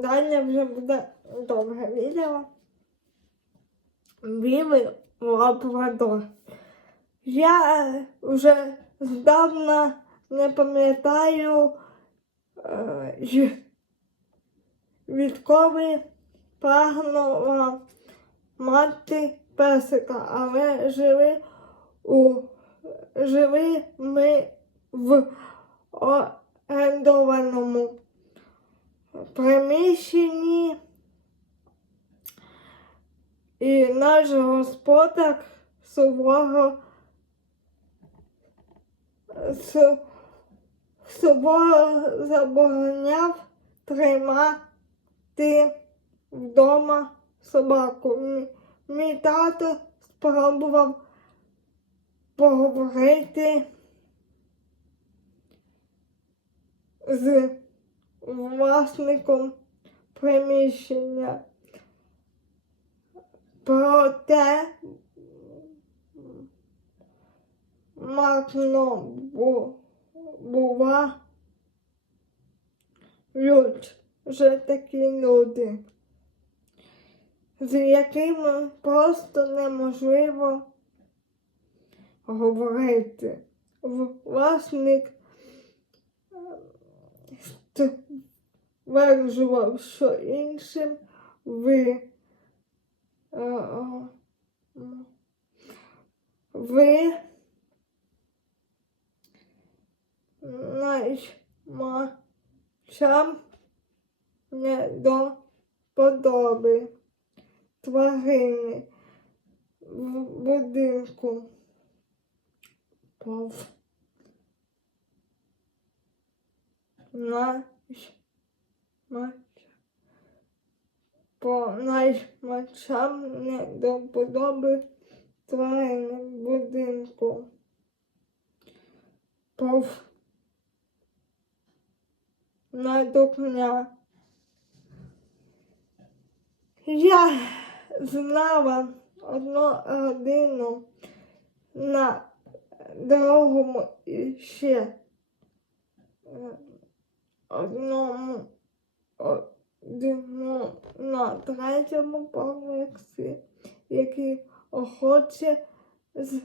далі вже буде довге відео. Білий лабрадор. Я е, вже здавна не пам'ятаю, е, відколи прагнула мати песика, але жили у жили ми в орендованому приміщенні. І наш господар суворо су- суворо забороняв тримати вдома собаку. Мі- Мій тато спробував поговорити з власником приміщення. Проте марно бу- була люд, вже такі люди, з якими просто неможливо говорити. Власник стверджував, що іншим ви ви наймачам не до подоби тварини в будинку. Пов. Мач. По наймачам не до подоби тварини будинку. Пов. Надокня. Я знала одну родину на другому і ще е, одному одному на третьому поверсі, які охоче з,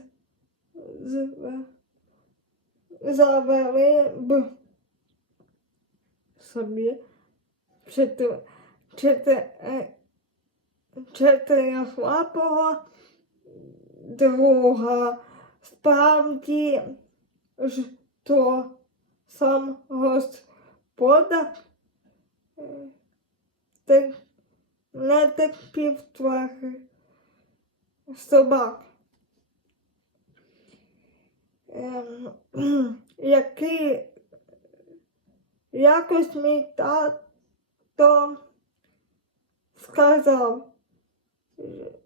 з, завели б собі чотир, чотир, е, чотирьохлапого друга. Справді ж то сам господар те- не терпів твари собак, ем, який якось мій тато сказав,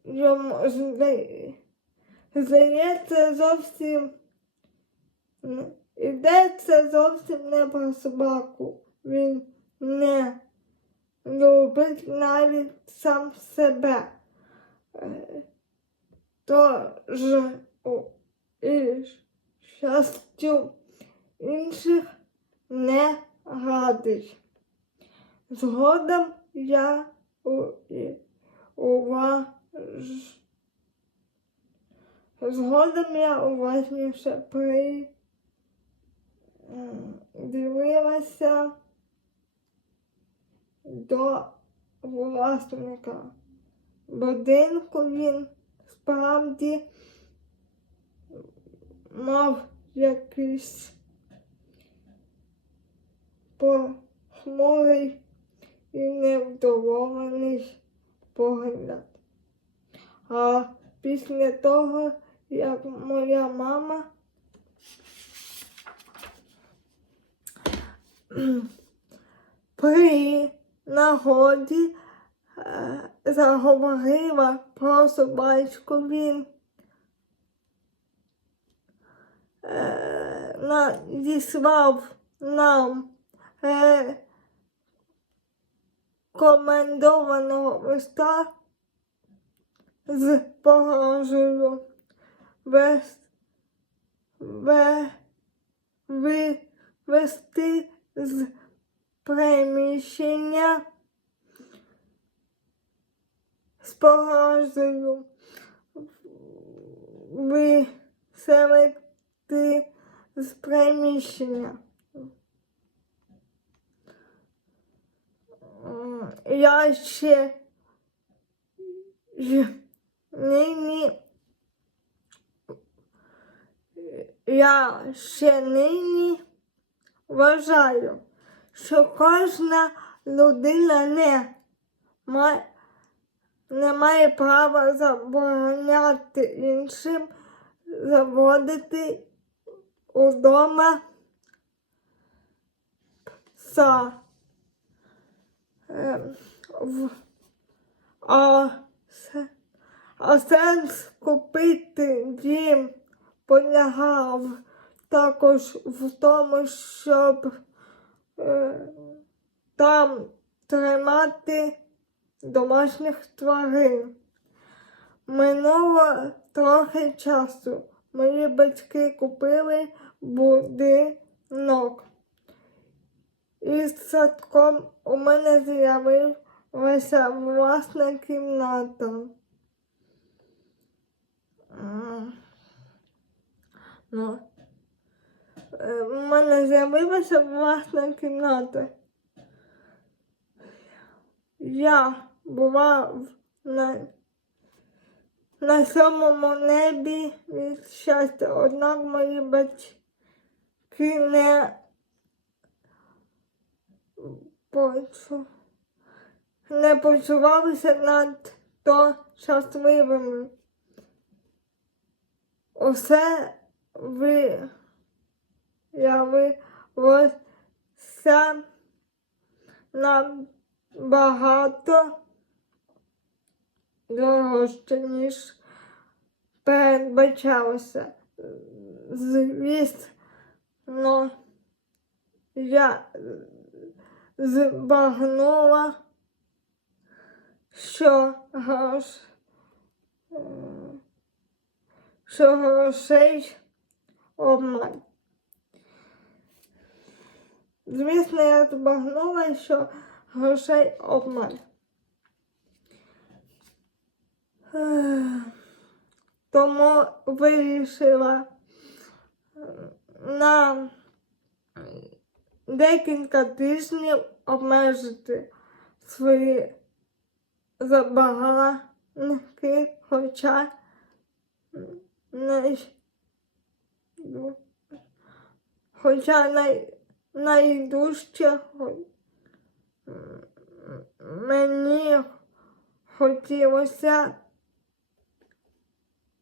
зда- здається зовсім йдеться зовсім не про собаку. Він не любить навіть сам себе. Е, Тож і щастю інших не радий. Згодом я уваж... Згодом я уважніше при дивилася до власника будинку. Він справді мав якийсь похмурий і невдоволений погляд. А після того, як моя мама при нагоді е, заговорила про собачку, він е, надіслав нам е, комендованого листа з погрозою вес, вести з приміщення погрозою виселити з приміщення. Я ще нині я ще нині вважаю, що кожна людина не має, не має права забороняти іншим заводити удома пса. Ем, в- А, се- а сенс купити дім полягав також в тому, щоб е, там тримати домашніх тварин. Минуло трохи часу. Мої батьки купили будинок. І садком у мене з'явилася власна кімната. Ну, у мене з'явилася власна кімната. Я була в- на, на сьомому небі від щастя, однак мої батьки не почу, не почувалися надто щасливими. Усе виявилося набагато дорожче, ніж передбачалося. Звісно, я збагнула, що грош, е, що грошей обмаль. Звісно, я збагнула, що грошей обмаль. Тому вирішила на декілька тижнів обмежити свої забаганки, хоча най... хоча най... найдужче хо- мені хотілося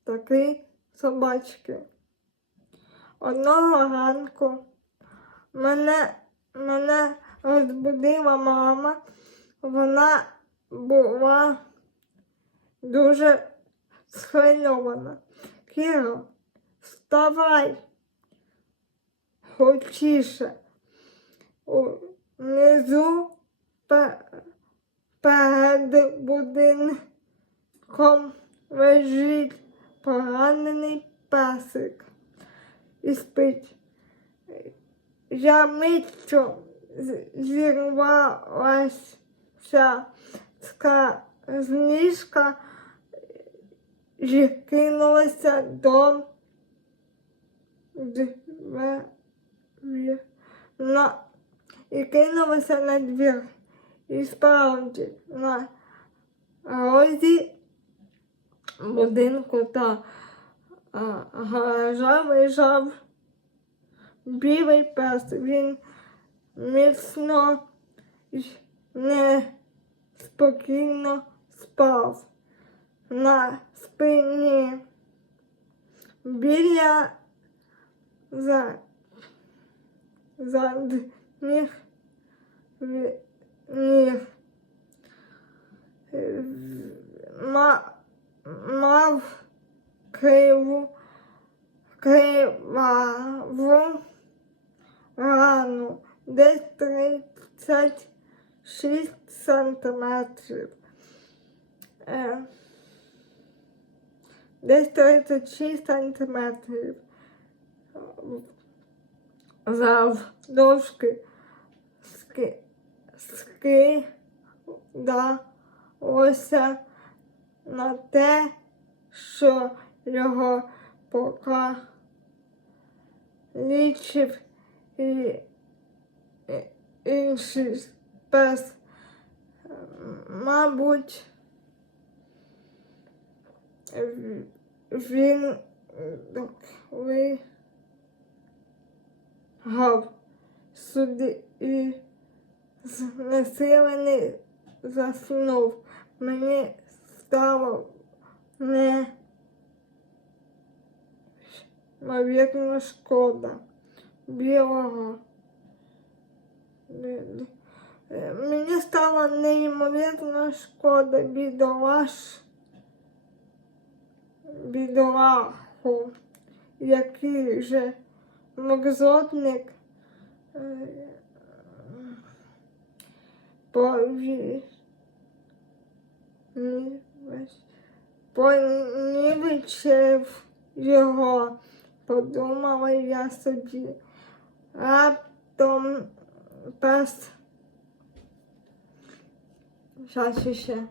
таки собачки. Одного ранку мене, мене розбудила мама. Вона була дуже схвильована. Кіро, вставай хочіше. Внизу пе- перед будинком лежить поранений песик і спить. Я миттю зірвалася з ка- і кинулася до двері на і кинулася на двір. І справді на розі будинку та гаража лежав білий пес. Він міцно й неспокійно спав на спині біля за задніх ніг. Е, мав криву, криваву рану, десь 36 сантиметрів. Е, десь 36 сантиметрів завдовжки скидалося на те, що його покалічив і і- інший пес. Мабуть, він вигав суди і знесилений заснув. Мені стало не Навірно, шкода білого. Бі- Мені стало неймовірно шкода бідолаш, бідолаху, який же мерзотник пові... ні- весь- понівечив його, подумала я собі. Раптом пес. Щас ще.